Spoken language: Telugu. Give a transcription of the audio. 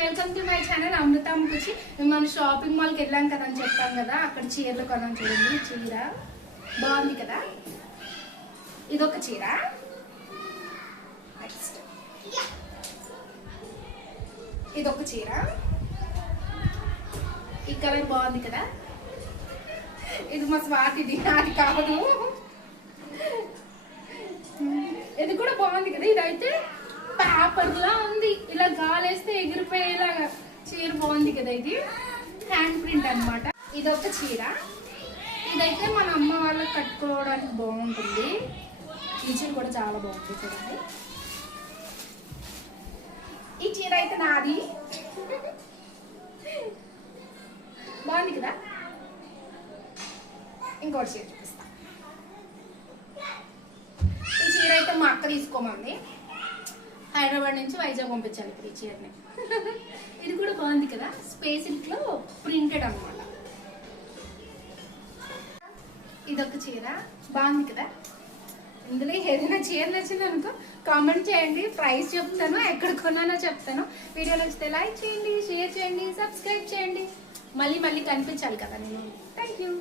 వెల్కమ్ టు మై ఛానల్ అమృతం కుచి. మనం షాపింగ్ మాల్కి వెళ్ళాం కదా అని చెప్పాం కదా, అక్కడ చీరలు కొన్నాం. చూడండి, చీర బాగుంది కదా. ఇదొక చీర. నెక్స్ట్ ఇదొక చీర. ఈ కలర్ బాగుంది కదా. ఇది మా స్వాతిది, అది కాదు. ఇది కూడా బాగుంది కదా. ఇదైతే పేపర్ లా ఉంది, ఇలా గాలేస్తే ఎగిరిపోయేలాగా చీర బాగుంది కదా. ఇది హ్యాండ్ ప్రింట్ అన్నమాట. ఇదొక చీర. ఇదైతే మన అమ్మ వాళ్ళకి కట్టుకోవడానికి బాగుంటుంది. ఈ చీర కూడా చాలా బాగుంటుంది చూడండి. ఈ చీర అయితే నాది, బాగుంది కదా. ఇంకోటి చీర చూపిస్తా. ఈ చీర అయితే మా అక్క తీసుకోమంది. హైదరాబాద్ నుంచి వైజాగ్ పంపించాలి ఇప్పుడు ఈ చీరని. ఇది కూడా బాగుంది కదా, స్పేస్ ఇంట్లో ప్రింటెడ్ అనమాట. ఇదొక చీర బాగుంది కదా. ఇందులో ఏదైనా చీర నచ్చింది అనుకో కామెంట్ చేయండి, ప్రైస్ చెప్తాను, ఎక్కడ కొన్నానో చెప్తాను. వీడియో నచ్చితే లైక్ చేయండి, షేర్ చేయండి, సబ్స్క్రైబ్ చేయండి. మళ్ళీ కనిపించాలి కదా నేను. Thank you.